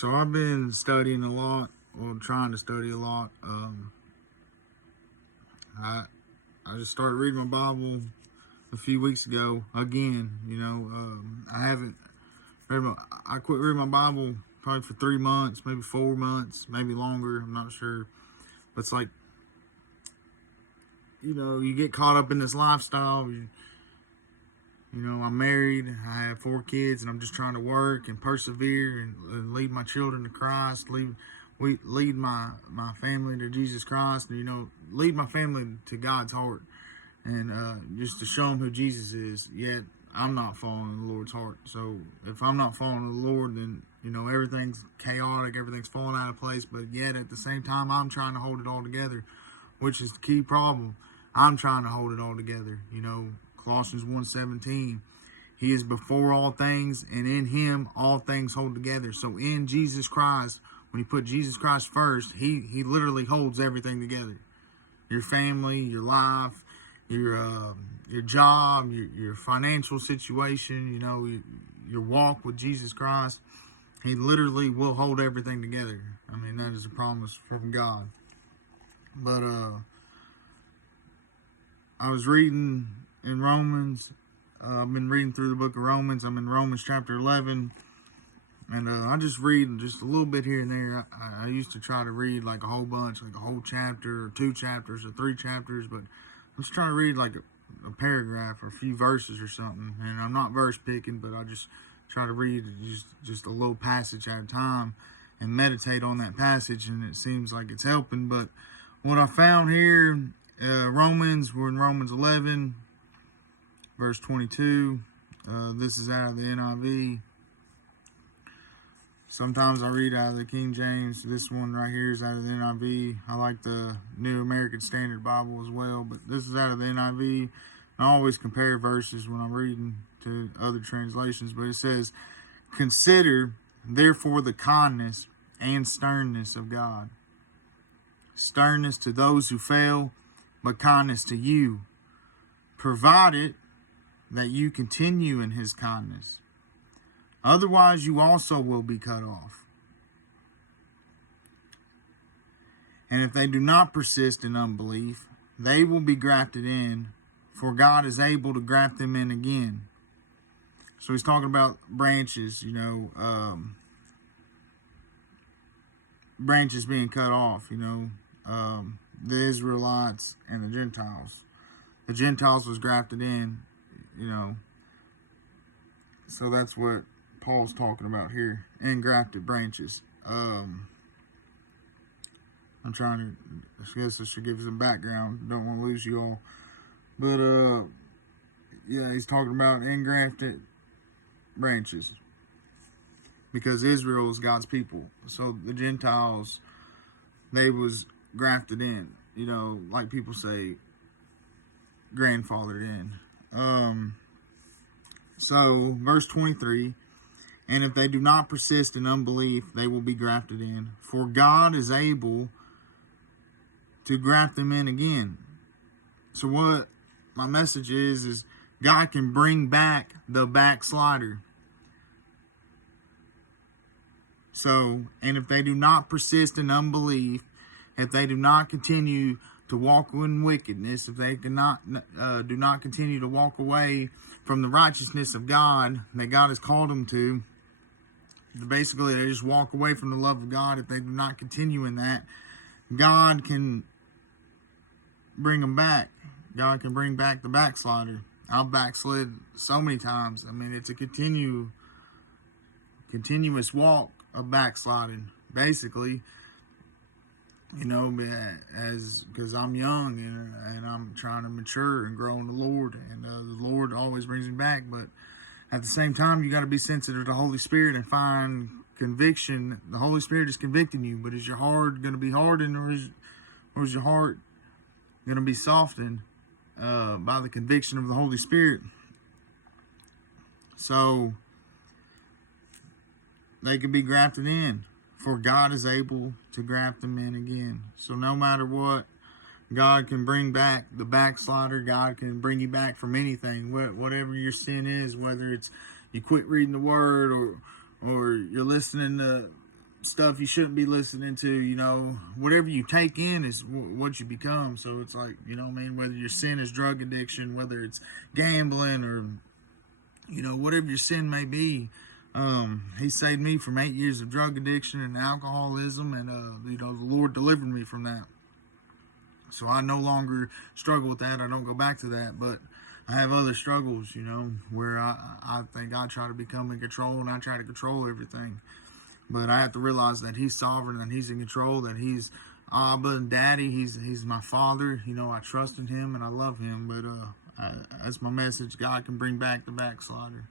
So I've been studying a lot, or trying to study a lot. I I just started reading my Bible a few weeks ago again. I haven't read I quit reading my Bible probably for 3 months, maybe 4 months, maybe longer. I'm not sure, but it's like you get caught up in this lifestyle. I'm married. I have 4 kids, and I'm just trying to work and persevere and lead my children to Christ. Lead my family to Jesus Christ. And, lead my family to God's heart, and just to show them who Jesus is. Yet I'm not following the Lord's heart. So if I'm not following the Lord, then everything's chaotic. Everything's falling out of place. But yet at the same time, I'm trying to hold it all together, which is the key problem. I'm trying to hold it all together. Colossians 1:17, He is before all things, and in Him all things hold together. So in Jesus Christ, when you put Jesus Christ first, He literally holds everything together. Your family, your life, your job, your financial situation, your walk with Jesus Christ. He literally will hold everything together. I mean, that is a promise from God. But I was reading in Romans. I've been reading through the book of Romans. I'm in Romans chapter 11. And I just read just a little bit here and there. I used to try to read like a whole bunch, like a whole chapter or 2 chapters or 3 chapters. But I'm just trying to read like a paragraph or a few verses or something. And I'm not verse picking, but I just try to read just a little passage at a time and meditate on that passage. And it seems like it's helping. But what I found here, we're in Romans 11, verse 22. This is out of the NIV. Sometimes I read out of the King James. This one right here is out of the NIV. I like the New American Standard Bible as well, but this is out of the NIV. I always compare verses when I'm reading to other translations, but it says, "Consider, therefore, the kindness and sternness of God. Sternness to those who fail, but kindness to you, provided that you continue in His kindness. Otherwise, you also will be cut off. And if they do not persist in unbelief, they will be grafted in, for God is able to graft them in again." So he's talking about branches, branches being cut off, the Israelites and the Gentiles. The Gentiles was grafted in, so that's what Paul's talking about here, engrafted branches. I'm trying to, I guess I should give some background. Don't want to lose you all. But, he's talking about engrafted branches, because Israel is God's people. So the Gentiles, they was grafted in, like people say, grandfathered in. So verse 23, "And if they do not persist in unbelief, they will be grafted in. For God is able to graft them in again." So what my message is God can bring back the backslider. So, and if they do not persist in unbelief, if they do not continue to walk in wickedness, if they do not continue to walk away from the righteousness of God that God has called them to, basically they just walk away from the love of God. If they do not continue in that, God can bring them back. God can bring back the backslider. I've backslid so many times. I mean, it's a continuous walk of backsliding, basically. Because I'm young and I'm trying to mature and grow in the Lord, and the Lord always brings me back. But at the same time, you got to be sensitive to the Holy Spirit and find conviction. The Holy Spirit is convicting you, but is your heart going to be hardened, or is your heart going to be softened by the conviction of the Holy Spirit? So they could be grafted in, for God is able to graft them in again. So no matter what, God can bring back the backslider. God can bring you back from anything, whatever your sin is, whether it's you quit reading the Word, or you're listening to stuff you shouldn't be listening to. You know, whatever you take in is what you become. So it's like, you know what I mean, whether your sin is drug addiction, whether it's gambling, or, you know, whatever your sin may be. He saved me from 8 years of drug addiction and alcoholism, and you know, the Lord delivered me from that. So I no longer struggle with that. I don't go back to that, but I have other struggles, you know, where I think I try to become in control, and I try to control everything. But I have to realize that He's sovereign, that He's in control, that He's Abba and Daddy. He's my Father. You know, I trust in Him and I love Him. But that's my message. God can bring back the backslider.